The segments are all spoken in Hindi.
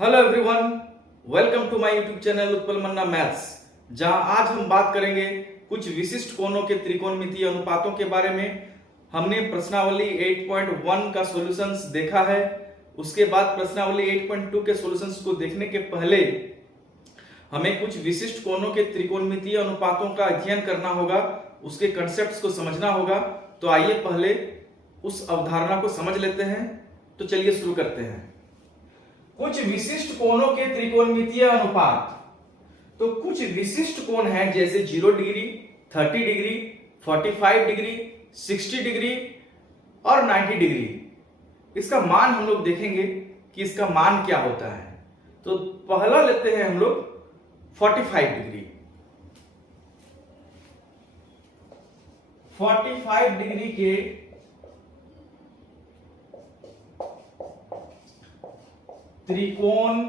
Hello everyone, welcome to my YouTube channel Utpal Manna maths, जहां आज हम बात करेंगे कुछ विशिष्ट कोणों के त्रिकोणमितीय अनुपातों के बारे में। हमने प्रश्नावली 8.1 का सॉल्यूशंस देखा है। उसके बाद प्रश्नावली 8.2 के सॉल्यूशंस को देखने के पहले हमें कुछ विशिष्ट कोणों के त्रिकोणमितीय अनुपातों का अध्ययन करना होगा, उसके कंसेप्ट्स को समझना होगा। तो आइए पहले उस अवधारणा को समझ लेते हैं। तो चलिए शुरू करते हैं। कुछ विशिष्ट कोणों के त्रिकोणमितीय अनुपात। तो कुछ विशिष्ट कोण हैं जैसे 0 डिग्री, 30 डिग्री, 45 डिग्री, 60 डिग्री और 90 डिग्री। इसका मान हम लोग देखेंगे कि इसका मान क्या होता है। तो पहला लेते हैं हम लोग 45 डिग्री। 45 डिग्री के त्रिकोणमितीय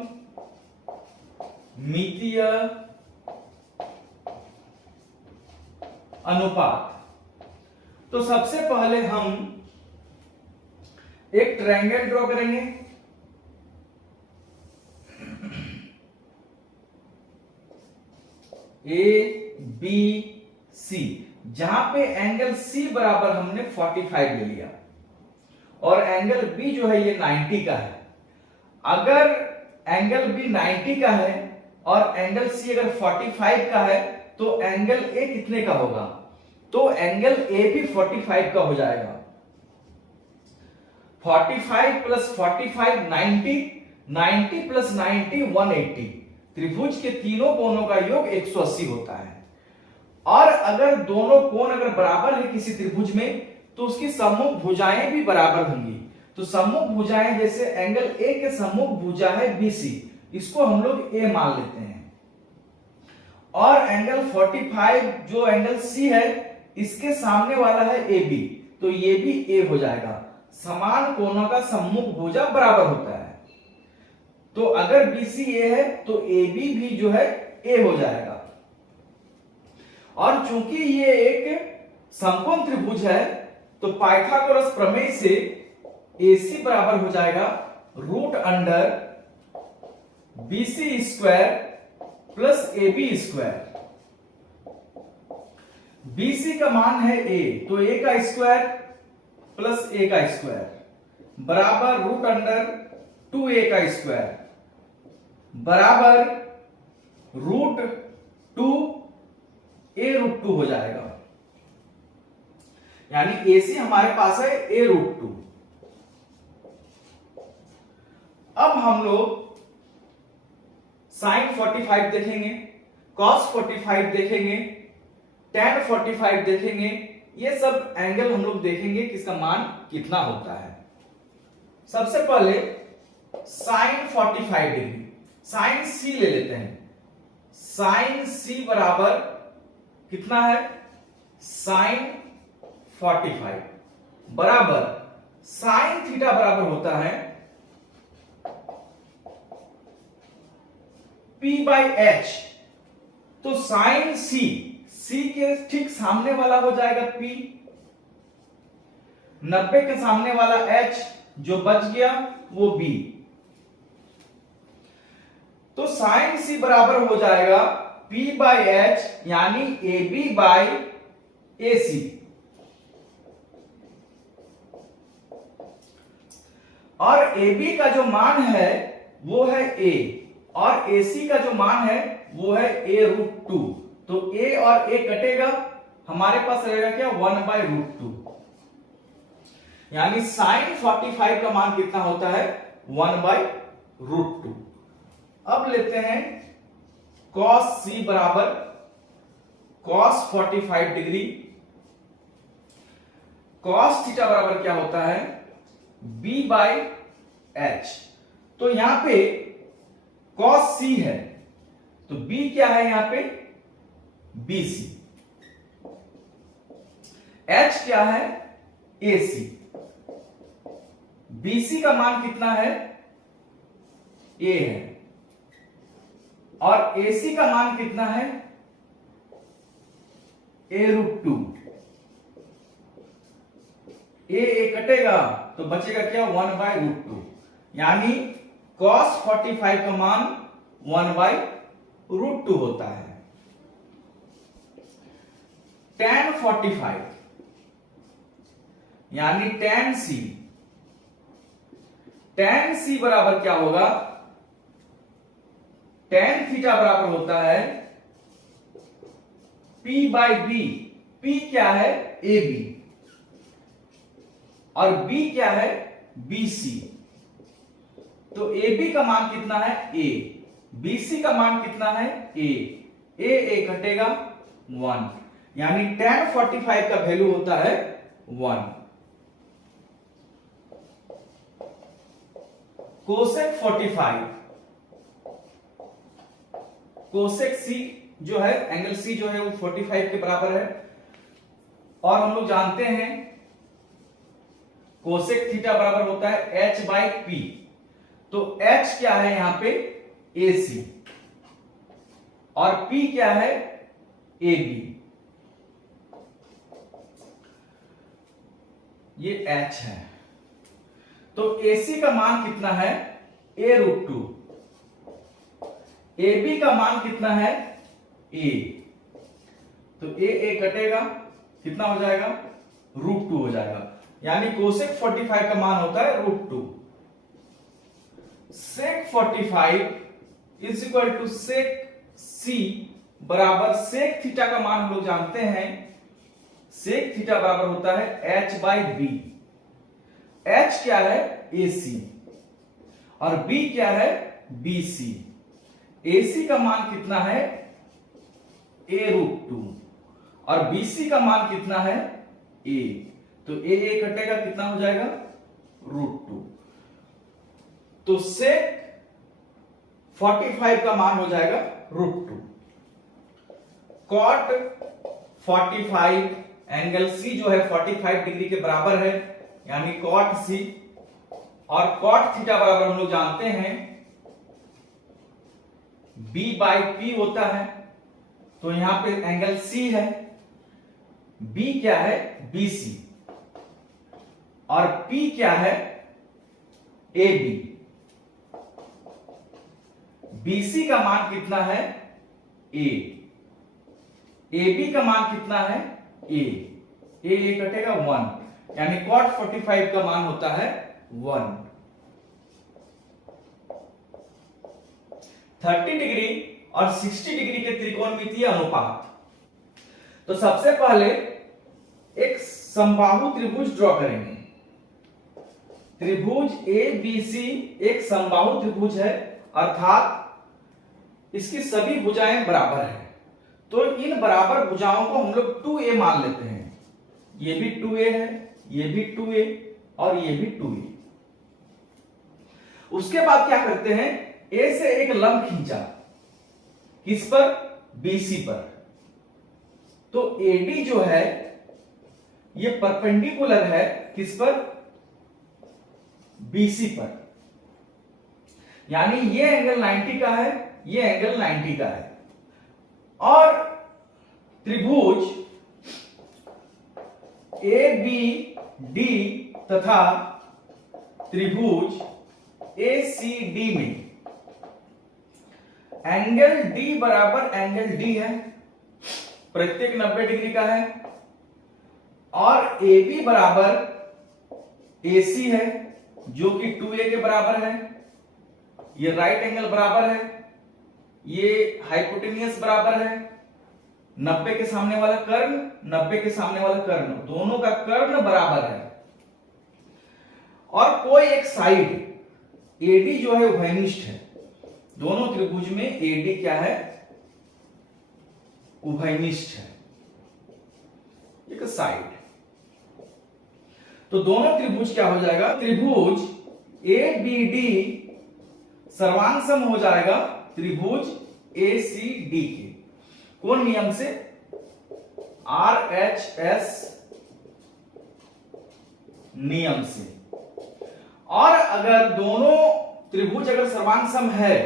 अनुपात। तो सबसे पहले हम एक ट्रायंगल ड्रॉ करेंगे। ए बी सी, जहां पे एंगल सी बराबर हमने 45 ले लिया और एंगल बी जो है ये 90 का है। अगर एंगल बी 90 का है और एंगल सी अगर 45 का है तो एंगल ए कितने का होगा? तो एंगल ए भी 45 का हो जाएगा। 45 प्लस 45 90, 90 प्लस 90 180। त्रिभुज के तीनों कोणों का योग 180 होता है। और अगर दोनों कोण अगर बराबर है किसी त्रिभुज में तो उसकी सम्मुख भुजाएं भी बराबर होंगी। तो सम्मुख भुजाएं जैसे एंगल ए के सम्मुख भुजा है BC, इसको हम लोग ए मान लेते हैं। और एंगल 45 जो एंगल C है इसके सामने वाला है AB, तो ये भी A हो जाएगा। समान कोणों का सम्मुख भुजा बराबर होता है। तो अगर BC A है तो AB भी जो है A हो जाएगा। और चूंकि ये एक समकोण त्रिभुज है तो पाइथागोरस प्रमेय से AC बराबर हो जाएगा root under BC square plus AB square. BC का मान है A, तो A का स्क्वायर प्लस A का स्क्वायर बराबर रूट अंडर 2A का स्क्वायर बराबर रूट 2A रूट 2 हो जाएगा। यानी AC हमारे पास है A रूट 2। अब हम लोग साइन 45 देखेंगे, कॉस 45 देखेंगे, tan 45 देखेंगे। ये सब एंगल हम लोग देखेंगे कि इसका मान कितना होता है। सबसे पहले साइन 45 डिग्री, साइन C ले लेते हैं। साइन C बराबर कितना है? साइन 45 बराबर साइन थीटा बराबर होता है P बाई H। तो साइन C के ठीक सामने वाला हो जाएगा P, 90 के सामने वाला H, जो बच गया वो B। तो साइन C बराबर हो जाएगा P बाई H यानी AB बाई AC। और AB का जो मान है वो है A और AC का जो मान है वो है A रूट 2। तो A और A कटेगा, हमारे पास रहेगा क्या? 1 बाई रूट 2। यानी साइन 45 का मान कितना होता है? 1 बाई रूट 2। अब लेते हैं cos C बराबर cos 45 डिग्री। cos थीटा बराबर क्या होता है? B by H। तो यहां पे cos C है तो B क्या है यहां पे? BC। H क्या है? AC। BC का मान कितना है? A है और AC का मान कितना है? A root 2। A कटेगा तो बचेगा क्या? 1 बाय रूट 2। यानी cos 45 का मान 1/√2 होता है। tan 45 यानी tan c बराबर क्या होगा? tan थीटा बराबर होता है p/b। p क्या है? AB। और b क्या है? BC। तो AB का मान कितना है? A। BC का मान कितना है? A। A कटेगा 1, यानी tan 45 का वैल्यू होता है 1। कोसेक 45, कोसेक C जो है, एंगल C जो है वो 45 के बराबर है। और हम लोग जानते हैं कोसेक थीटा बराबर होता है h/p। तो h क्या है यहां पे? AC। और p क्या है? AB। ये h है। तो AC का मान कितना है? a√2। AB का मान कितना है? A। तो A कटेगा, कितना हो जाएगा? √2 हो जाएगा, यानी कोसेक 45 का मान होता है √2। Sec 45 is equal to sec C बराबर सेक थीटा का मान हम लोग जानते हैं, सेक थीटा बराबर होता है h/b। h क्या है? AC। और b क्या है? BC। AC का मान कितना है? a√2। और BC का मान कितना है? A। तो A कटेगा, कितना हो जाएगा? √2। तो सेक 45 का मान हो जाएगा √2। cot 45 एंगल C जो है 45 डिग्री के बराबर है, यानी cot C। और cot थीटा बराबर हम लोग जानते हैं B/P होता है। तो यहां पे एंगल C है, B क्या है? BC। और P क्या है? AB। BC का मान कितना है? A। AB का मान कितना है? A। A कटेगा 1, यानी cot 45 का मान होता है 1। 30 डिग्री और 60 डिग्री के त्रिकोणमितीय अनुपात। तो सबसे पहले एक समबाहु त्रिभुज ड्रॉ करेंगे। त्रिभुज ABC एक समबाहु त्रिभुज है, अर्थात इसकी सभी भुजाएं बराबर है। तो इन बराबर भुजाओं को हम लोग 2a मान लेते हैं। ये भी 2a है, ये भी 2a और ये भी 2a। उसके बाद क्या करते हैं? A से एक लंब खींचा, किस पर? BC पर। तो AD जो है ये परपेंडिकुलर है, किस पर? BC पर। यानी ये एंगल 90 का है, ये एंगल 90 का है। और त्रिभुज ABD तथा त्रिभुज ACD में एंगल D बराबर एंगल D है, प्रत्येक 90 डिग्री का है। और AB बराबर AC है, जो कि 2a के बराबर है। ये राइट एंगल बराबर है, ये हाइपोटेनियस बराबर है। 90 के सामने वाला कर्ण, 90 के सामने वाला कर्ण, दोनों का कर्ण बराबर है। और कोई एक साइड AD जो है उभयनिष्ठ है। दोनों त्रिभुज में AD क्या है? उभयनिष्ठ है, एक साइड। तो दोनों त्रिभुज क्या हो जाएगा? त्रिभुज ABD सर्वांगसम हो जाएगा त्रिभुज ACD के। कौन नियम से? RHS नियम से। और अगर दोनों त्रिभुज अगर सर्वांगसम है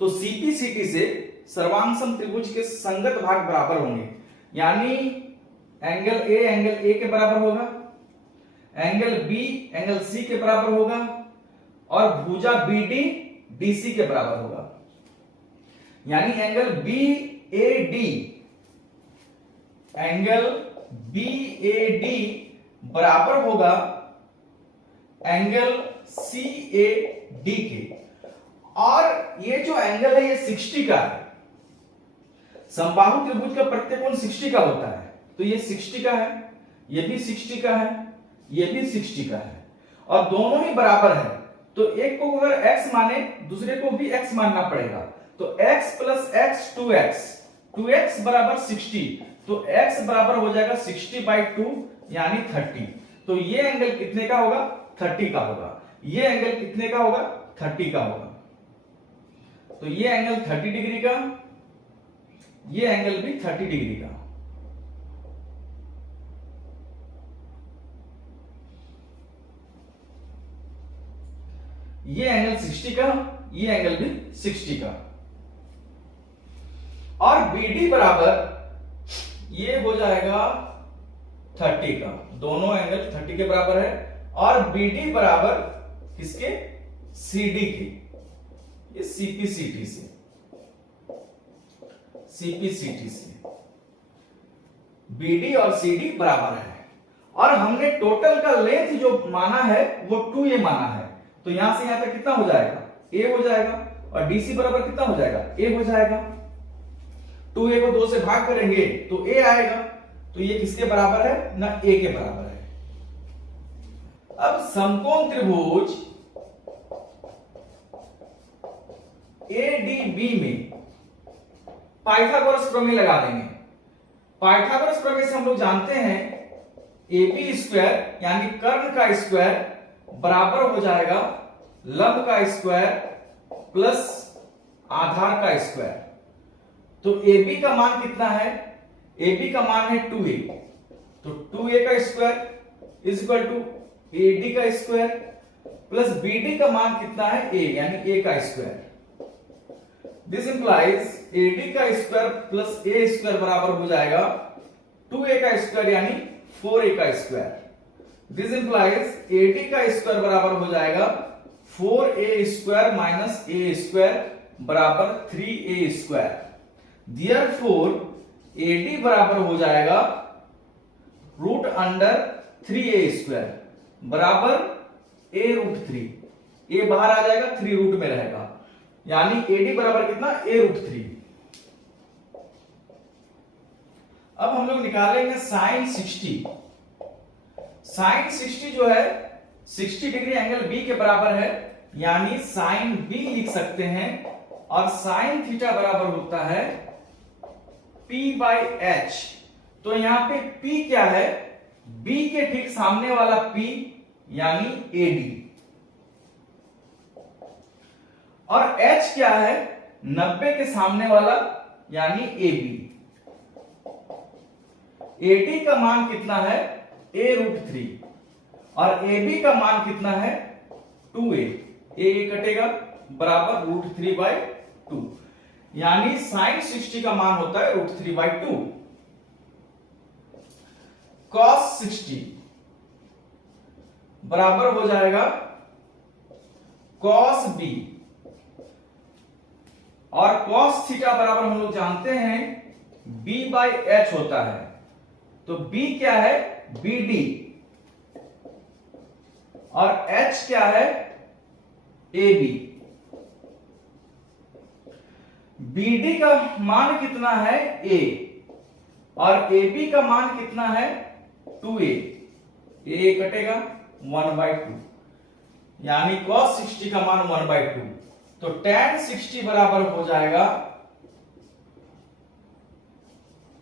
तो CPCT से सर्वांगसम त्रिभुज के संगत भाग बराबर होंगे। यानी एंगल A एंगल A के बराबर होगा, एंगल B एंगल C के बराबर होगा, और भुजा BD डीसी के बराबर होगा, यानी एंगल बीएडी, एंगल बीएडी बराबर होगा एंगल सीएडी के। और ये जो एंगल है ये 60 का है, समबाहु त्रिभुज का प्रत्येकोण 60 का होता है, तो ये 60 का है, ये भी 60 का है, ये भी 60 का है, और दोनों ही बराबर है, तो एक को अगर x माने दूसरे को भी x मानना पड़ेगा, तो x plus x 2x, 2x बराबर 60, तो x बराबर हो जाएगा 60/2 यानी 30। तो ये एंगल कितने का होगा? 30 का होगा। ये एंगल कितने का होगा? 30 का होगा। तो ये एंगल 30 डिग्री का, ये एंगल भी 30 डिग्री का। ये एंगल 60 का, ये एंगल भी 60 का। और BD बराबर ये हो जाएगा 30 का, दोनों एंगल 30 के बराबर है। और BD बराबर किसके? CD के, ये CPCT से, CPCT से BD और CD बराबर है। और हमने टोटल का लेंथ जो माना है वो 2a माना है, तो यहां से यहां तक कितना हो जाएगा? a हो जाएगा। और DC बराबर कितना हो जाएगा? a हो जाएगा। 2a को 2 से भाग करेंगे तो a आएगा, तो ये किसके बराबर है? ना a के बराबर है। अब समकोण त्रिभुज ADB में पाइथागोरस प्रमेय लगा देंगे। पाइथागोरस प्रमेय से हम लोग जानते हैं AB स्क्वायर यानी कर्ण का स्क्वायर बराबर हो जाएगा लंब का स्क्वायर प्लस आधार का स्क्वायर। तो AB का मान कितना है? AB का मान है 2a, तो 2a का square is equal to AD का स्क्वायर प्लस BD का मान कितना है? a, यानी a का स्क्वायर। दिस इंप्लाइज AD का स्क्वायर प्लस a स्क्वायर बराबर हो जाएगा 2a का स्क्वायर यानी 4a का स्क्वायर। दिस इंप्लाइज AD का स्क्वायर बराबर हो जाएगा 4a square minus a square बराबर 3a स्क्वायर। Therefore AD बराबर हो जाएगा रूट अंडर 3a स्क्वायर बराबर a रूट 3। a बाहर आ जाएगा, 3 रूट में रहेगा, यानी AD बराबर कितना? a root 3। अब हम लोग निकालेंगे साइन 60। साइन 60 जो है 60 डिग्री एंगल B के बराबर है, यानी साइन B लिख सकते हैं। और साइन थीटा बराबर होता है P/H। तो यहां पे P क्या है? B के ठीक सामने वाला P यानी AD, और H क्या है? 90 के सामने वाला यानी AB। AD का मान कितना है? a रूट 3, और AB का मान कितना है? 2a, a कटेगा बराबर रूट 3/2, यानी साइन 60 का मान होता है रूट 3/2। कॉस 60 बराबर हो जाएगा कॉस B, और कॉस थीटा बराबर हम लोग जानते हैं B/H होता है। तो B क्या है? BD, और H क्या है? AB। BD का मान कितना है? A, और AB का मान कितना है? 2a, a कटेगा 1/2, यानी cos 60 का मान 1/2। तो tan 60 बराबर हो जाएगा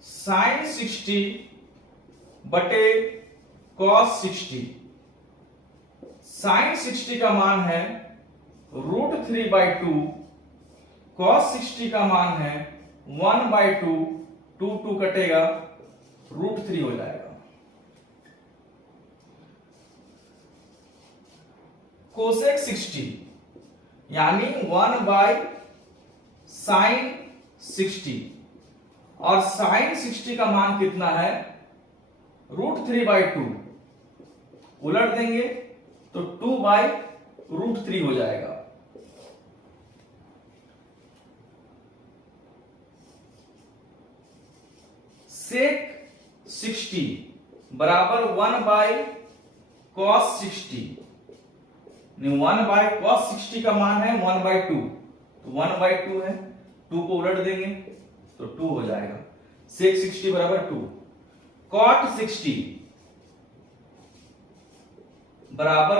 sin 60 बटे cos 60। sin 60 का मान है रूट 3/2, cos 60 का मान है 1/2, 2 कटेगा रूट 3 हो जाएगा। कोसेक 60 यानी 1/sin 60, और sin 60 का मान कितना है? रूट 3/2, उलट देंगे तो 2/√3 हो जाएगा। सेक 60 बराबर 1/cos 60। 1/cos 60 का मान है 1/2, तो 1/2 है, 2 को उलट देंगे तो 2 हो जाएगा। सेक 60 बराबर 2। cot 60 बराबर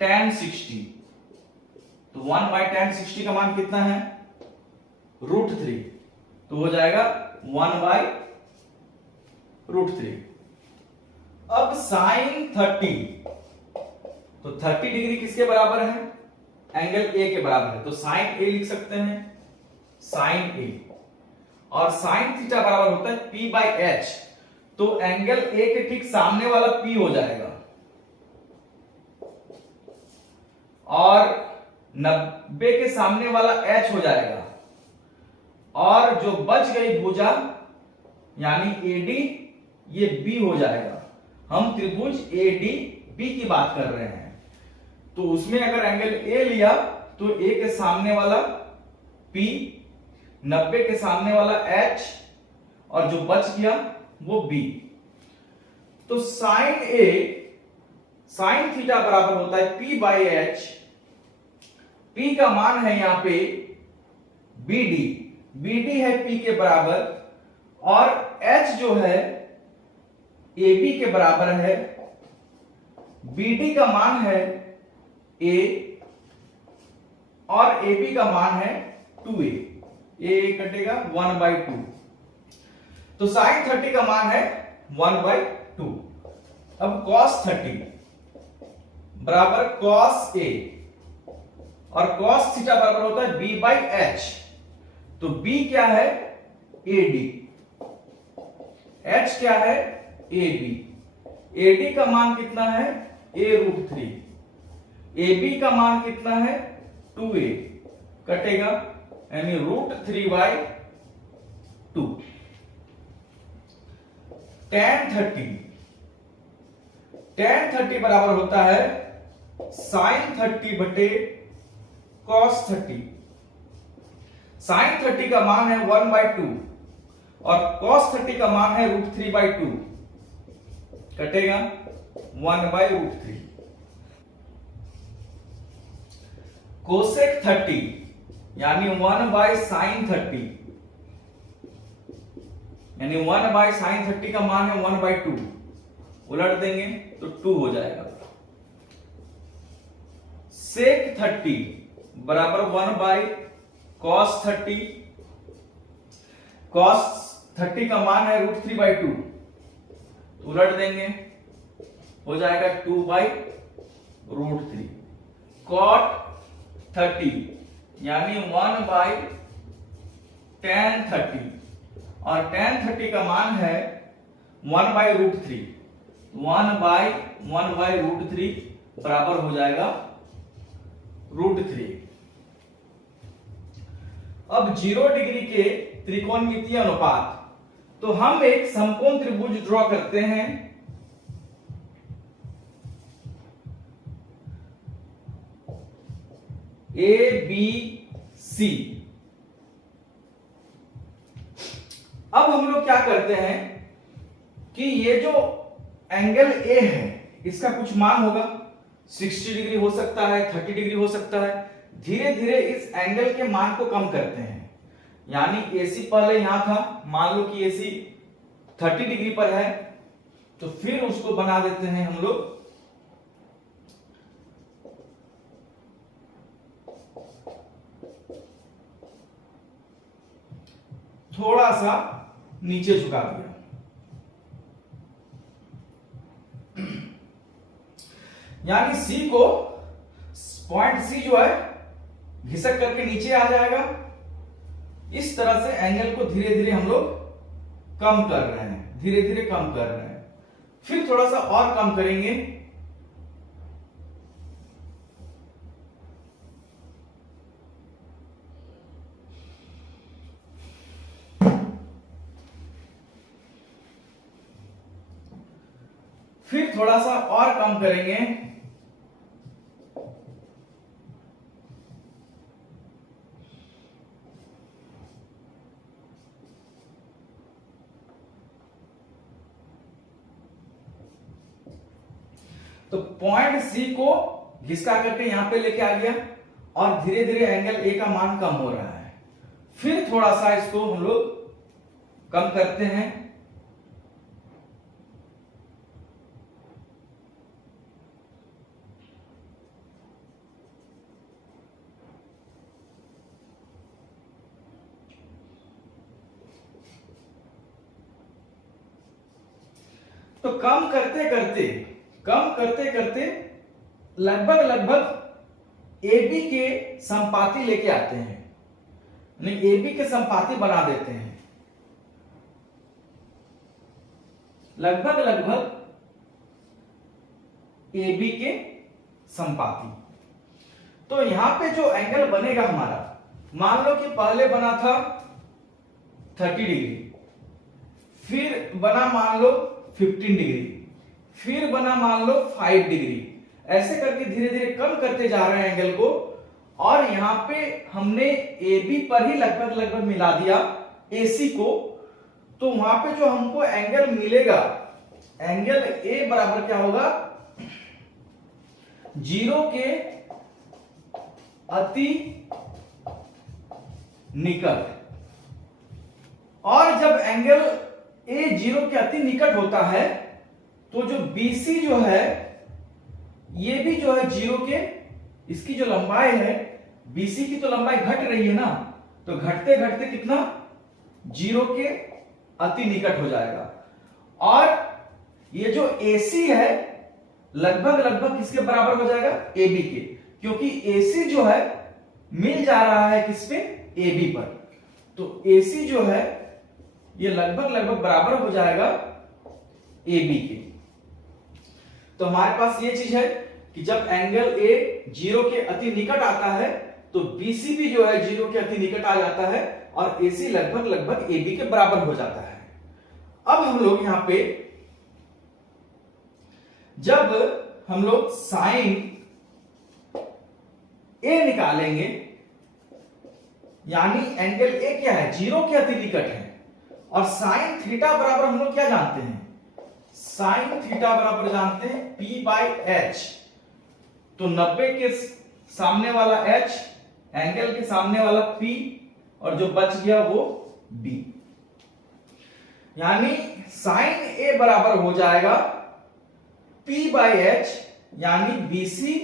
1/tan 60, तो 1/tan 60 का मान कितना है? √3, तो हो जाएगा 1/√3। अब sin 30, तो 30 डिग्री किसके बराबर है? एंगल ए के बराबर है, तो sin a लिख सकते हैं, sin a। और sin थीटा बराबर होता है p/h, तो एंगल ए के ठीक सामने वाला p हो जाएगा और 90 के सामने वाला h हो जाएगा, और जो बच गई भुजा यानी AD ये B हो जाएगा। हम त्रिभुज ADB की बात कर रहे हैं, तो उसमें अगर एंगल A लिया तो A के सामने वाला P, 90 के सामने वाला H और जो बच गया वो B। तो sin A sin थीटा बराबर होता है p/h। P का मान है यहां पे BD, BD है P के बराबर, और H जो है AB के बराबर है। BD का मान है A और AB का मान है 2A, A कटेगा 1/2, तो sin 30 का मान है 1/2। अब cos 30 बराबर cos A, और cos थीटा बराबर होता है B/h, तो B क्या है? AD, H क्या है? AB। AD का मान कितना है? A√3। AB का मान कितना है? 2A, कटेगा यानी √3/2। tan 30 बराबर होता है sin 30 बटे cos 30। sin 30 का मान है 1/2 और cos 30 का मान है √3/2, कटेगा 1/√3। cosec 30 यानी 1/sin 30, यानी 1/sin 30 का मान है 1/2, उलट देंगे तो 2 हो जाएगा। sec 30 बराबर 1/cos 30, cos 30 का मान है √3/2, उलट देंगे हो जाएगा 2/√3। cot 30 यानी 1/tan 30, और tan 30 का मान है 1/√3, 1/√3 बराबर हो जाएगा √3। अब 0 डिग्री के त्रिकोणमितीय अनुपात, तो हम एक समकोण त्रिभुज ड्रॉ करते हैं। ABC। अब हम लोग क्या करते हैं कि ये जो एंगल A है इसका कुछ मान होगा, 60 डिग्री हो सकता है, 30 डिग्री हो सकता है। धीरे धीरे इस एंगल के मान को कम करते हैं, यानी AC पहले यहां था, मान लो कि AC 30 डिग्री पर है, तो फिर उसको बना देते हैं हम लोग थोड़ा सा नीचे झुका दिया, यानी C को पॉइंट C जो है घिसक करके नीचे आ जाएगा। इस तरह से एंगल को धीरे धीरे हम लोग कम कर रहे हैं, धीरे धीरे कम कर रहे हैं, फिर थोड़ा सा और कम करेंगे। फिर थोड़ा सा और कम करेंगे, तो पॉइंट सी को घिसका करके यहां पे लेके आ गया और धीरे धीरे एंगल ए का मान कम हो रहा है। फिर थोड़ा सा इसको हम लोग कम करते हैं, तो कम करते करते लगभग एबी के संपाती लेके आते हैं, यानी एबी के संपाती बना देते हैं। लगभग एबी के संपाती। तो यहां पे जो एंगल बनेगा हमारा, मान लो कि पहले बना था 30 डिग्री, फिर बना मान लो 15 डिग्री, फिर बना मान लो 5 डिग्री, ऐसे करके धीरे धीरे कम करते जा रहे हैं एंगल को। और यहां पे हमने AB पर ही लगभग मिला दिया AC को। तो वहां पे जो हमको एंगल मिलेगा, एंगल A बराबर क्या होगा, 0 के अति निकट। और जब एंगल A 0 के अति निकट होता है तो जो BC जो है, ये भी जो है 0 के, इसकी जो लंबाई है BC की तो लंबाई घट रही है ना, तो घटते घटते कितना, 0 के अति निकट हो जाएगा। और ये जो AC है लगभग किसके बराबर हो जाएगा, AB के, क्योंकि AC जो है मिल जा रहा है किस पे, AB पर। तो AC जो है ये लगभग बराबर हो जाएगा AB के। तो हमारे पास ये चीज है कि जब एंगल A 0 के अति निकट आता है तो BC भी जो है 0 के अति निकट आ जाता है और AC लगभग AB के बराबर हो जाता है। अब हम लोग यहां पे जब हम लोग साइन A निकालेंगे, यानी एंगल A क्या है, 0 के अति निकट है, और साइन थीटा बराबर हम लोग क्या जानते हैं, साइन थीटा बराबर जानते हैं P बाई H। तो 90 के सामने वाला H, एंगल के सामने वाला P, और जो बच गया वो B। यानी साइन A बराबर हो जाएगा P बाई H, यानी BC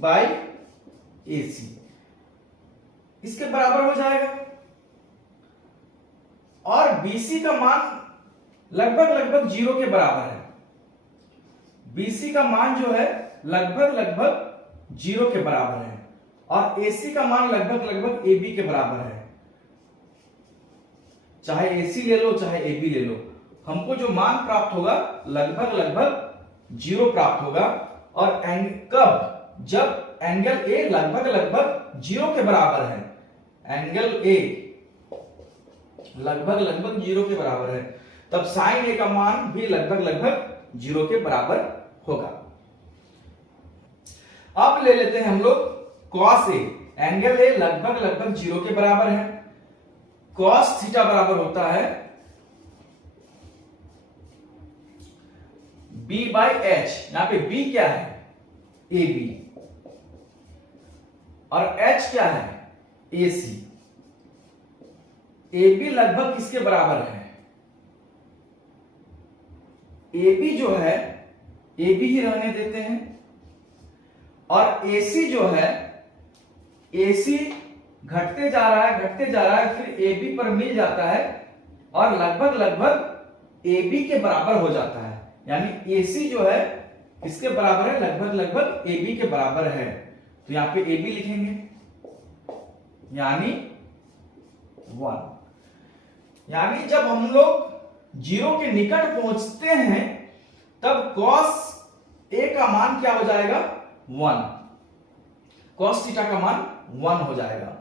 बाई AC, इसके बराबर हो जाएगा। और BC का मान लगभग 0 के बराबर है। BC का मान जो है लगभग 0 के बराबर है, और AC का मान लगभग AB के बराबर है। चाहे AC ले लो चाहे AB ले लो, हमको जो मान प्राप्त होगा लगभग 0 प्राप्त होगा। और कब, जब एंगल A लगभग 0 के बराबर है, एंगल A लगभग 0 के बराबर है, तब साइन A का मान भी लगभग 0 के बराबर होगा। अब ले लेते हैं हम लोग cos A, एंगल A लगभग 0 के बराबर है, cos थीटा बराबर होता है B बाई H। यहां पे B क्या है, AB, और H क्या है, AC। AB लगभग किसके बराबर है, AB जो है AB ही रहने देते हैं, और AC जो है, AC घटते जा रहा है, फिर AB पर मिल जाता है और लगभग AB के बराबर हो जाता है। यानी AC जो है किसके बराबर है, लगभग AB के बराबर है। तो यहां पे AB लिखेंगे, यानी 1। यानी जब हम लोग 0 के निकट पहुंचते हैं तब cos A का मान क्या हो जाएगा, 1, cos थीटा का मान 1 हो जाएगा।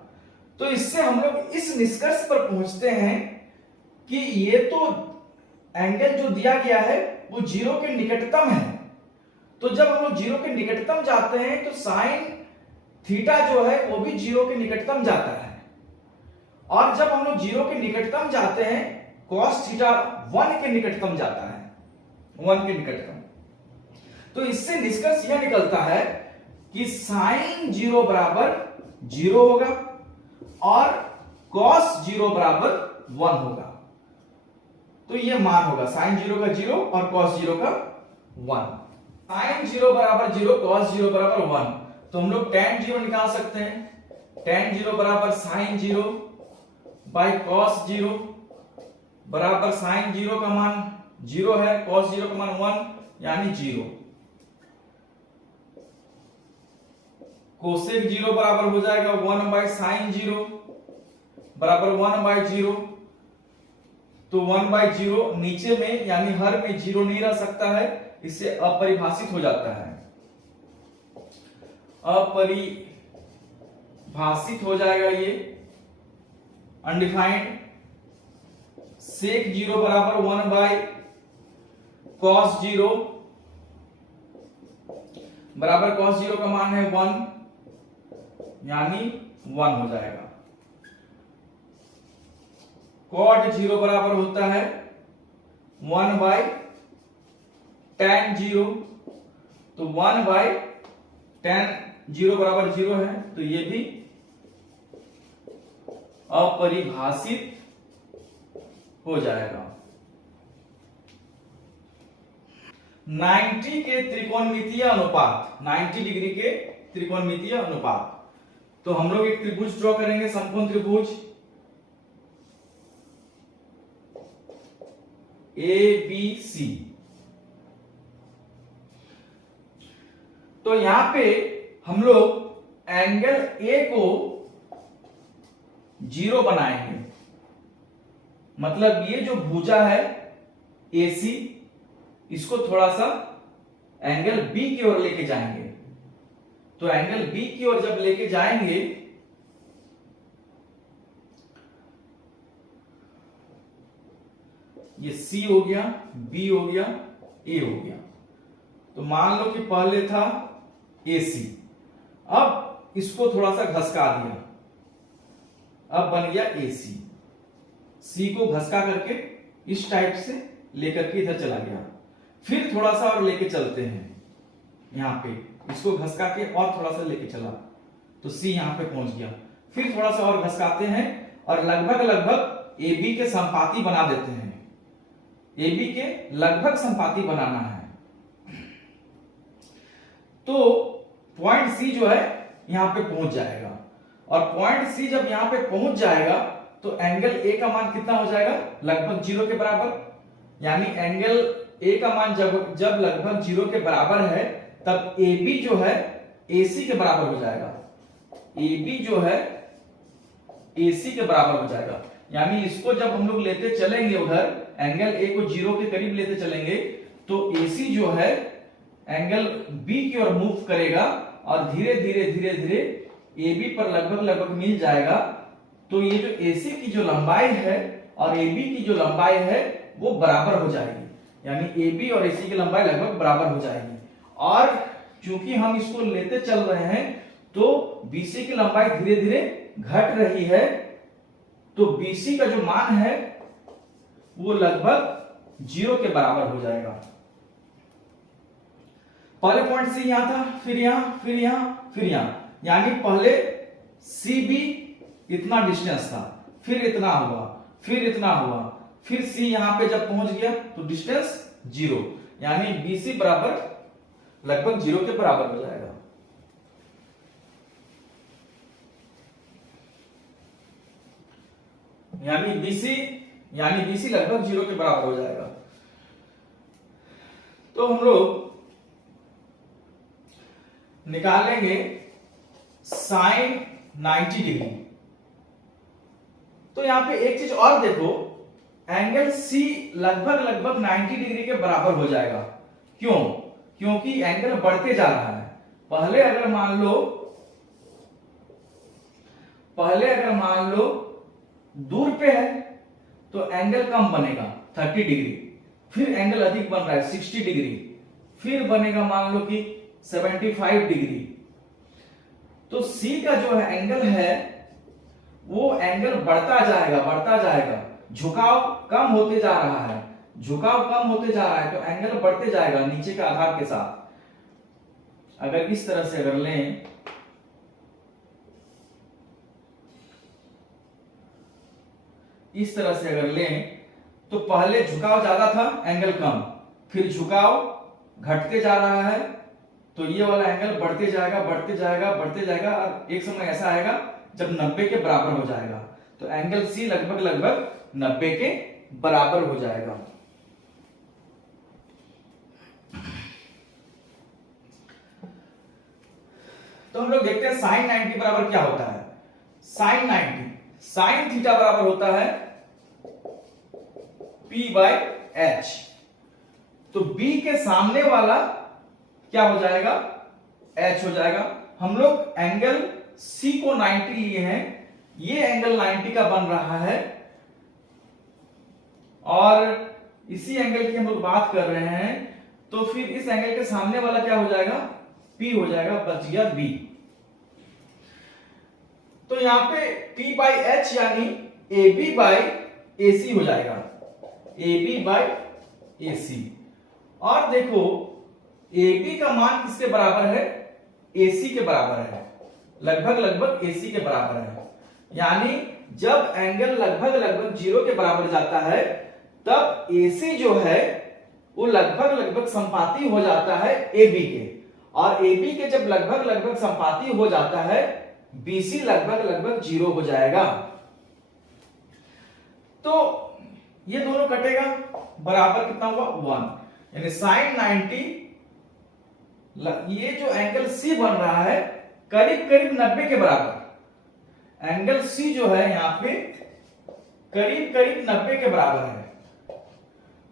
तो इससे हम लोग इस निष्कर्ष पर पहुंचते हैं कि ये तो एंगल जो दिया गया है वो 0 के निकटतम है। तो जब हम लोग 0 के निकटतम जाते हैं तो साइन थीटा जो है वो भी 0 के निकटतम जाता है, और जब हम लोग 0 के निकटतम जाते हैं cos थीटा 1 के निकटतम जाता है, 1 के निकटतम। तो इससे निष्कर्ष यह निकलता है कि साइन 0 बराबर 0 होगा और कॉस 0 बराबर 1 होगा। तो ये मान होगा साइन 0 का 0 और कॉस 0 का 1। साइन 0 बराबर 0, कॉस 0 बराबर 1, तो हम लोग tan 0 निकाल सकते हैं। tan 0 बराबर साइन 0 बाई कॉस 0 बराबर साइन 0 का मान 0 है, कॉस 0 का मान 1 यानी 0। कोसेक 0 बराबर हो जाएगा 1 बाई साइन 0 बराबर 1 बाई 0। तो 1 बाई 0 नीचे में यानी हर में 0 नहीं रह सकता है, इससे अपरिभाषित हो जाता है, अपरिभाषित हो जाएगा ये, अनडिफाइंड। सेक 0 बराबर 1 बाई कॉस 0 बराबर कॉस 0 का मान है 1 यानी 1 हो जाएगा। कॉट 0 बराबर होता है 1 बाई tan 0, तो 1 बाई tan 0 बराबर 0 है, तो ये भी अपरिभाषित हो जाएगा। 90 के त्रिकोणमितीय अनुपात, 90 डिग्री के त्रिकोणमितीय अनुपात। तो हम लोग एक त्रिभुज ड्रॉ करेंगे, समकोण त्रिभुज ABC। तो यहां पे हम लोग एंगल A को 0 बनाएंगे, मतलब ये जो भुजा है AC, इसको थोड़ा सा एंगल B की ओर लेके जाएंगे। तो एंगल B की ओर जब लेके जाएंगे ये C हो गया, B हो गया, A हो गया। तो मान लो कि पहले था AC, अब इसको थोड़ा सा घसका दिया, अब बन गया AC। C को घसका करके इस टाइप से लेकर के इधर चला गया। फिर थोड़ा सा और लेके चलते हैं, यहां पे इसको घसका के और थोड़ा सा लेके चला तो C यहां पे पहुंच गया। फिर थोड़ा सा और घसकाते हैं और लगभग लगभग AB के संपाती बना देते हैं। AB के लगभग संपाती बनाना है। तो पॉइंट C जो है यहां पे पहुंच जाएगा, और पॉइंट C जब यहां पे पहुंच जाएगा तो एंगल A का मान कितना हो जाएगा, लगभग 0 के बराबर। यानी एंगल A का मान जब लगभग 0 के बराबर है तब AB जो है AC के बराबर हो जाएगा। AB जो है AC के बराबर हो जाएगा। यानी इसको जब हम लोग लेते चलेंगे उधर, एंगल A को 0 के करीब लेते चलेंगे तो AC जो है एंगल B की ओर मूव करेगा और धीरे धीरे धीरे धीरे AB पर लगभग लगभग मिल जाएगा। तो ये जो AC की जो लंबाई है और AB की जो लंबाई है वो बराबर हो जाएगी। यानी AB और AC की लंबाई लगभग बराबर हो जाएगी। और चूंकि हम इसको लेते चल रहे हैं तो BC की लंबाई धीरे धीरे घट रही है, तो BC का जो मान है वो लगभग 0 के बराबर हो जाएगा। पहले पॉइंट C यहां था, फिर यहां, फिर यहां, फिर यहां, यानी पहले CB इतना डिस्टेंस था, फिर इतना हुआ, फिर इतना हुआ, फिर C यहां पे जब पहुंच गया तो डिस्टेंस 0, यानी BC बराबर लगभग 0 के बराबर हो जाएगा। यानी BC लगभग 0 के बराबर हो जाएगा। तो हम लोग निकालेंगे साइन 90 डिग्री। तो यहां पे एक चीज और देखो, एंगल C लगभग लगभग 90 डिग्री के बराबर हो जाएगा। क्यों? क्योंकि एंगल बढ़ते जा रहा है। पहले अगर मान लो दूर पे है तो एंगल कम बनेगा 30 डिग्री, फिर एंगल अधिक बन रहा है 60 डिग्री, फिर बनेगा मान लो कि 75 डिग्री। तो C का जो है एंगल है वो एंगल बढ़ता जाएगा, झुकाव कम होते जा रहा है, तो एंगल बढ़ते जाएगा नीचे के आधार के साथ। अगर इस तरह से अगर लें, इस तरह से अगर लें तो पहले झुकाव ज्यादा था, एंगल कम, फिर झुकाव घटते जा रहा है, तो ये वाला एंगल बढ़ते जाएगा बढ़ते जाएगा बढ़ते जाएगा, और एक समय ऐसा आएगा जब 90 के बराबर हो जाएगा, तो एंगल सी लगभग लगभग 90 के बराबर हो जाएगा। तो हम लोग देखते हैं साइन 90 बराबर क्या होता है। साइन 90, साइन थीटा बराबर होता है P बाय एच। तो B के सामने वाला क्या हो जाएगा, H हो जाएगा। हम लोग एंगल C को 90 लिए हैं, ये एंगल 90 का बन रहा है, और इसी एंगल की हम लोग बात कर रहे हैं, तो फिर इस एंगल के सामने वाला क्या हो जाएगा, P हो जाएगा, बच गया B। तो यहां पे P बाई एच यानी AB बाई AC हो जाएगा, AB बाई AC। और देखो AB का मान किसके बराबर है, AC के बराबर है, लगभग लगभग AC के बराबर है। यानी जब एंगल लगभग लगभग 0 के बराबर जाता है तब AC जो है वो लगभग लगभग संपाती हो जाता है AB के, और AB के जब लगभग लगभग संपाती हो जाता है BC लगभग लगभग 0 हो जाएगा। तो ये दोनों कटेगा, बराबर कितना हुआ 1, यानी साइन 90, ये जो एंगल C बन रहा है करीब करीब 90 के बराबर, एंगल C जो है यहां पे करीब करीब 90 के बराबर है,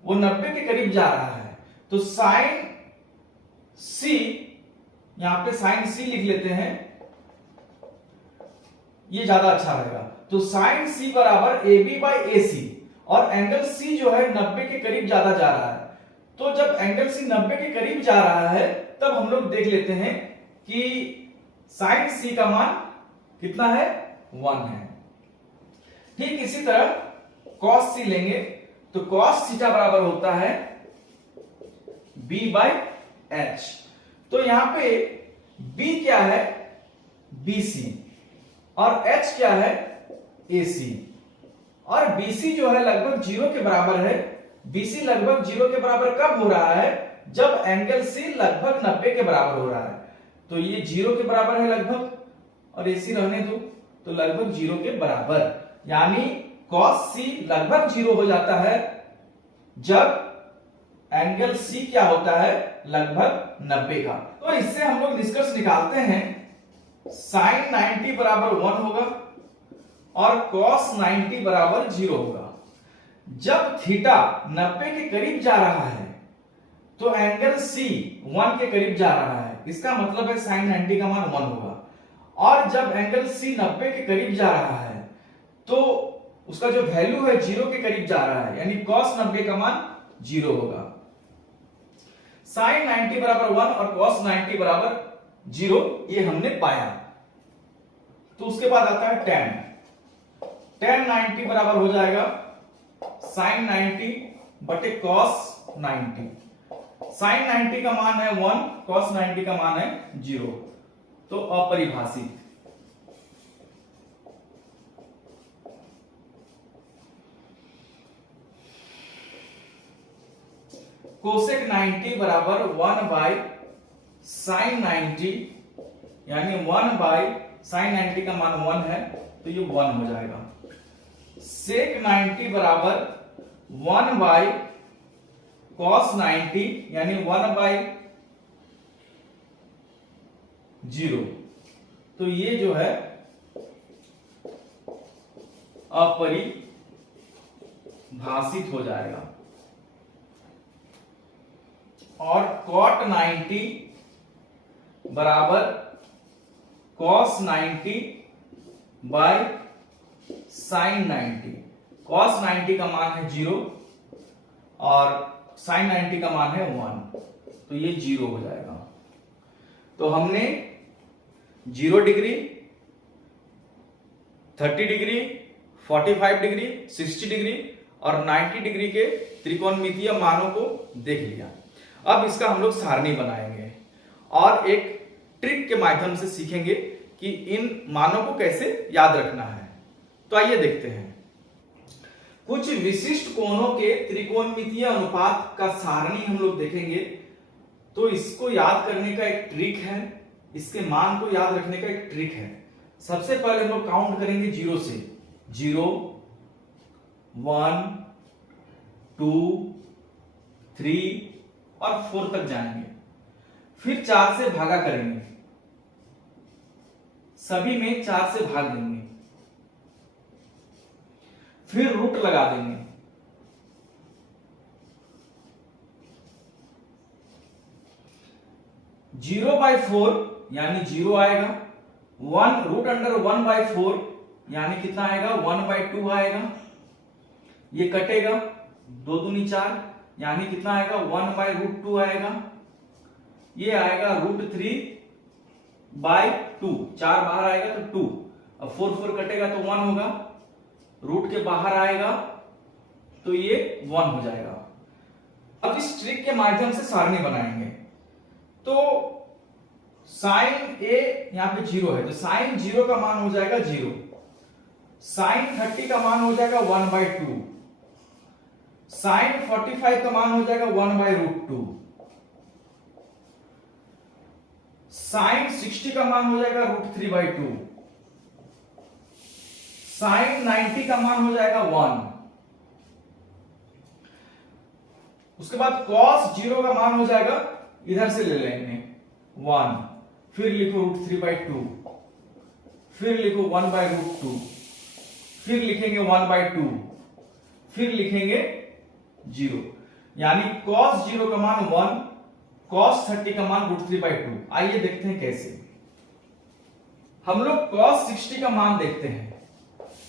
वो 90 के करीब जा रहा है। तो साइन C, यहां पे साइन C लिख लेते हैं, ये ज्यादा अच्छा रहेगा। तो साइन C बराबर AB बाई AC, और एंगल C जो है 90 के करीब ज्यादा जा रहा है। तो जब एंगल C 90 के करीब जा रहा है तब हम लोग देख लेते हैं कि साइन C का मान कितना है, 1 है। ठीक इसी तरह कॉस C लेंगे, तो कॉस थीटा बराबर होता है B बाई एच। तो यहां पे B क्या है, BC, और H क्या है, AC, और BC जो है लगभग 0 के बराबर है। BC लगभग 0 के बराबर कब हो रहा है, जब एंगल C लगभग 90 के बराबर हो रहा है। तो ये 0 के बराबर है लगभग, और AC रहने दो, तो लगभग 0 के बराबर, यानी cos C लगभग 0 हो जाता है जब एंगल C क्या होता है, लगभग 90 का। तो इससे हम लोग निष्कर्ष निकालते हैं साइन 90 बराबर 1 होगा और cos 90 बराबर 0 होगा। जब थीटा 90 के करीब जा रहा है तो एंगल C 1 के करीब जा रहा है, इसका मतलब है साइन 90 का मान 1 होगा। और जब एंगल C 90 के करीब जा रहा है तो उसका जो वैल्यू है 0 के करीब जा रहा है, यानी cos 90 का मान 0 होगा। साइन 90 बराबर 1 और cos 90 बराबर 0, ये हमने पाया। तो उसके बाद आता है tan। tan 90 बराबर हो जाएगा साइन 90 बटे cos 90। साइन 90 का मान है 1, cos 90 का मान है 0, तो अपरिभाषित। कोसेक 90 बराबर 1 बाई साइन 90, यानी 1 बाई साइन 90 का मान 1 है, तो ये 1 हो जाएगा। सेक 90 बराबर 1 बाई cos 90, यानी 1 बाई 0, तो ये जो है अपरिभाषित हो जाएगा। और cot 90 बराबर cos 90 बाई साइन 90। cos 90 का मान है 0 और साइन 90 का मान है 1, तो ये 0 हो जाएगा। तो हमने 0 डिग्री, 30 डिग्री, 45 डिग्री, 60 डिग्री और 90 डिग्री के त्रिकोणमितीय मानों को देख लिया। अब इसका हम लोग सारणी बनाएंगे और एक ट्रिक के माध्यम से सीखेंगे कि इन मानों को कैसे याद रखना है। तो आइए देखते हैं। कुछ विशिष्ट कोणों के त्रिकोणमितीय अनुपात का सारणी हम लोग देखेंगे। तो इसको याद करने का एक ट्रिक है, इसके मान को याद रखने का एक ट्रिक है। सबसे पहले हम लोग काउंट करेंगे 0 से, 0 1 2 3 और 4 तक जाएंगे। फिर 4 से भागा करेंगे, सभी में 4 से भाग देंगे, फिर रूट लगा देंगे, जीरो बाई 4 यानी 0 आएगा, 1 रूट अंडर 1 बाई 4 यानी कितना आएगा 1 बाई 2 आएगा, ये कटेगा 2 दूनी 4 यानी कितना आएगा 1 बाई रूट 2 आएगा, ये आएगा रूट 3 बाई 2, 4 बाहर आएगा तो 2, अब 4 4 कटेगा तो 1 होगा, रूट के बाहर आएगा तो ये 1 हो जाएगा। अब इस ट्रिक के माध्यम से सारणी बनाएंगे। तो साइन ए यहां पे 0 है तो साइन 0 का मान हो जाएगा 0, साइन 30 का मान हो जाएगा 1 बाई 2, साइन 45 का मान हो जाएगा 1 बाई रूट 2, साइन 60 का मान हो जाएगा रूट 3 बाई 2, साइन 90 का मान हो जाएगा 1, उसके बाद कॉस 0 का मान हो जाएगा, इधर से ले लेंगे 1, फिर लिखो रूट 3 बाई 2, फिर लिखो 1 बाई रूट 2, फिर लिखेंगे 1 बाई 2, फिर लिखेंगे 0, यानी cos 0 का मान 1, cos 30 का मान रूट 3 बाई 2। आइए देखते हैं कैसे। हम लोग cos 60 का मान देखते हैं,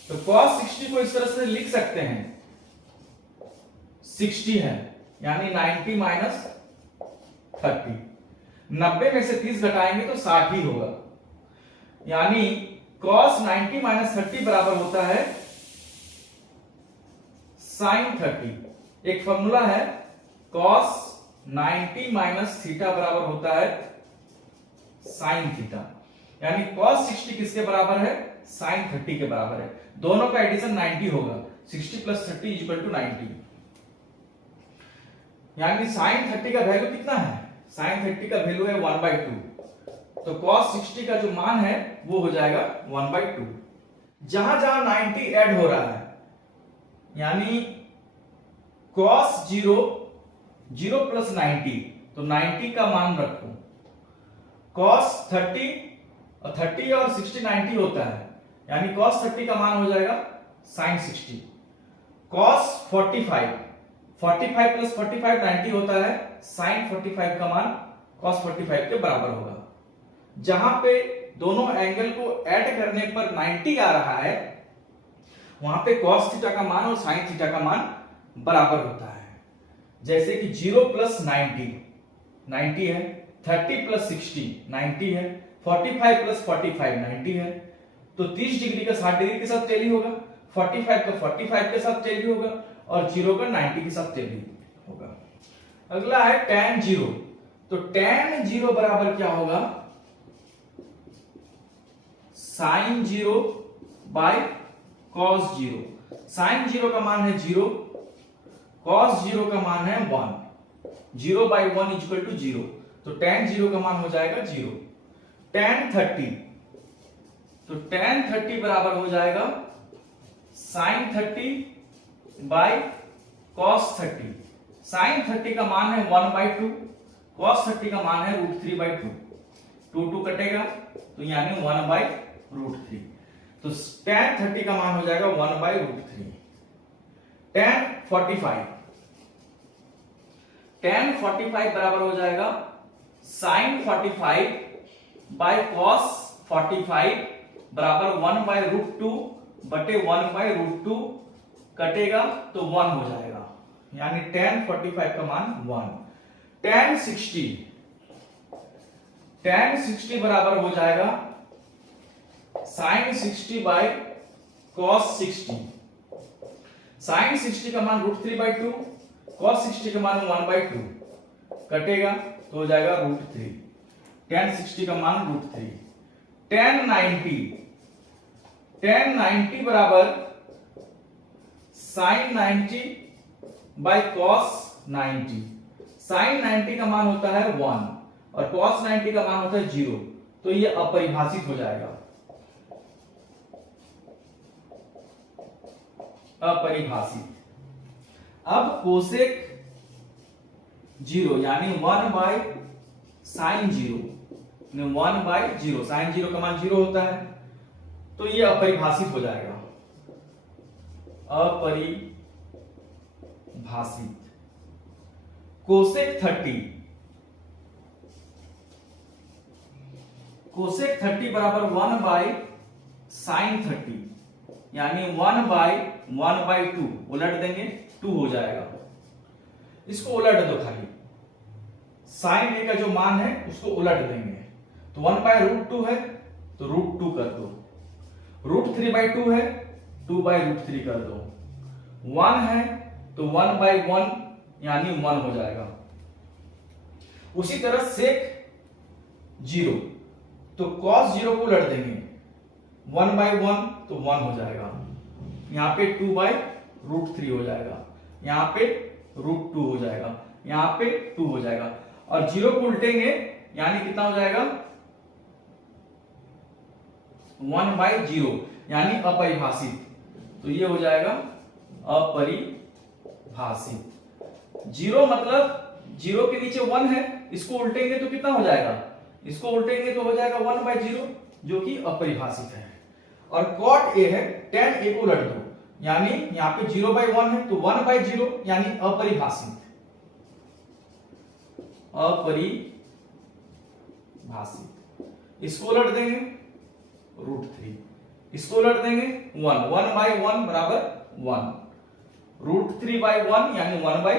तो cos 60 को इस तरह से लिख सकते हैं, 60 है यानी 90 माइनस 30, 90 में से 30 घटाएंगे तो 60 ही होगा, यानी cos 90 माइनस 30 बराबर होता है sin 30। एक फॉर्मूला है cos 90 माइनस थीटा बराबर होता है sin थीटा, यानी cos 60 किसके बराबर है sin 30 के बराबर है, दोनों का एडिशन 90 होगा, 60 प्लस 30 इक्वल टू 90, यानी sin 30 का वैल्यू कितना है, sin 30 का वैल्यू है 1 बाई 2, तो cos 60 का जो मान है वो हो जाएगा 1 बाई 2। जहां जहां 90 ऐड हो रहा है यानी cos 0 0 प्लस 90 तो 90 का मान रखो, cos 30 और 30 और 60 90 होता है यानी cos 30 का मान हो जाएगा sin 60, cos 45 प्लस 45 90 होता है, sin 45 का मान cos 45 के बराबर होगा। जहां पे दोनों एंगल को ऐड करने पर 90 आ रहा है वहां पे cos थीटा का मान और sin थीटा का मान बराबर होता है। जैसे कि 0 प्लस 90 90 है, 30 प्लस 60 90 है, 45 प्लस 45 90 है, तो 30 डिग्री का 60 डिग्री के साथ टैली होगा, 45 का 45 के साथ टैली होगा और 0 का 90 के साथ टैली होगा। अगला है tan 0, तो tan 0 बराबर क्या होगा sin 0 बाय cos 0, sin 0 का मान है 0, cos 0 का मान है 1, 0 बाई 1 इक्वल टू 0, तो tan 0 का मान हो जाएगा 0, tan 30, तो tan 30 बराबर हो जाएगा sin 30 बाई cos 30, sin 30 का मान है 1 बाई 2, cos 30 का मान है रूट 3 बाई 2, 2 2 कटेगा तो यानी 1 बाई रूट 3, तो tan 30 का मान हो जाएगा 1 बाई रूट 3। tan 45 बराबर हो जाएगा sin 45 बाय cos 45 बराबर 1 बाय रूट 2 बटे 1 बाय रूट 2 कटेगा तो 1 हो जाएगा, यानी tan 45 का मान 1। tan 60 बराबर हो जाएगा sin 60 बाय cos 60, sin 60 का मान रूट 3 बाई 2, cos 60 का मान 1 बाई 2 कटेगा तो हो जाएगा रूट 3, tan 60 का मान √3। tan 90 बराबर sin 90 बाई cos 90। sin 90 का मान होता है 1 और cos 90 का मान होता है 0, तो ये अपरिभाषित हो जाएगा, अपरिभाषित। अब कोसेक 0 यानी 1 बाई साइन 0, 1 बाई 0, साइन 0 का मान 0 होता है, तो ये अपरिभाषित हो जाएगा, अपरिभाषित। कोसेक 30 बराबर 1 बाई साइन 30 यानी 1 बाई 2, उलट देंगे 2 हो जाएगा। इसको उलट दो, खाली साइन ए का जो मान है उसको उलट देंगे, तो 1 बाई √2 है तो √2 कर दो, √3 बाई 2 है 2 बाई √3 कर दो, 1 है तो 1 बाई 1 यानी 1 हो जाएगा। उसी तरह सेक 0 तो cos 0 को उलट देंगे, 1 बाई 1 तो 1 हो जाएगा, यहां पे 2 बाई √3 हो जाएगा, यहां पे √2 हो जाएगा, यहां पे 2 हो जाएगा, और 0 को उल्टेंगे यानी कितना हो जाएगा 1 बाई 0 यानी अपरिभाषित, तो ये हो जाएगा अपरिभाषित। 0 मतलब 0 के नीचे 1 है, इसको उल्टेंगे तो कितना हो जाएगा, इसको उल्टेंगे तो हो जाएगा 1 बाई 0 जो कि अपरिभाषित है। और cot a है, tan a को उलट दो यानी यहां पे 0 बाई 1 है तो 1 बाई 0 यानी अपरिभाषित, अपरिभाषित। इसको उलट देंगे √3, इसको उलट देंगे 1 बाई 1 बराबर 1, √3 बाई 1 यानी 1 बाई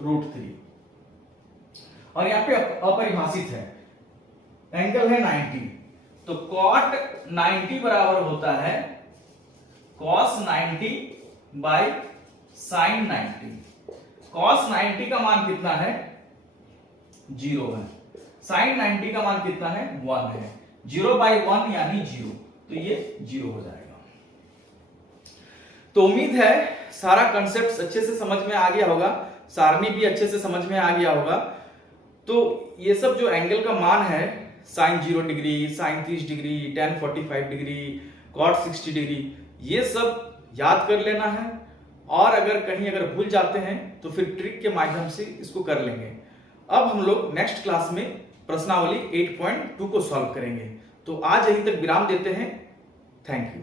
√3, और यहां पे अपरिभाषित है, एंगल है 90, तो cot 90 बराबर होता है cos 90 बाई sin 90। cos 90 का मान कितना है 0 है, sin 90 का मान कितना है 1 है, 0 बाई 1 यानी 0, तो ये 0 हो जाएगा। तो उम्मीद है सारा कंसेप्ट अच्छे से समझ में आ गया होगा, सारणी भी अच्छे से समझ में आ गया होगा। तो ये सब जो एंगल का मान है sin 0 degree, sin 30 degree, tan 45 degree, cot 60 degree, ये सब याद कर लेना है, और अगर भूल जाते हैं तो फिर ट्रिक के माध्यम से इसको कर लेंगे। अब हम लोग नेक्स्ट क्लास में प्रश्नावली 8.2 को सॉल्व करेंगे। तो आज यहीं तक विराम देते हैं। Thank you.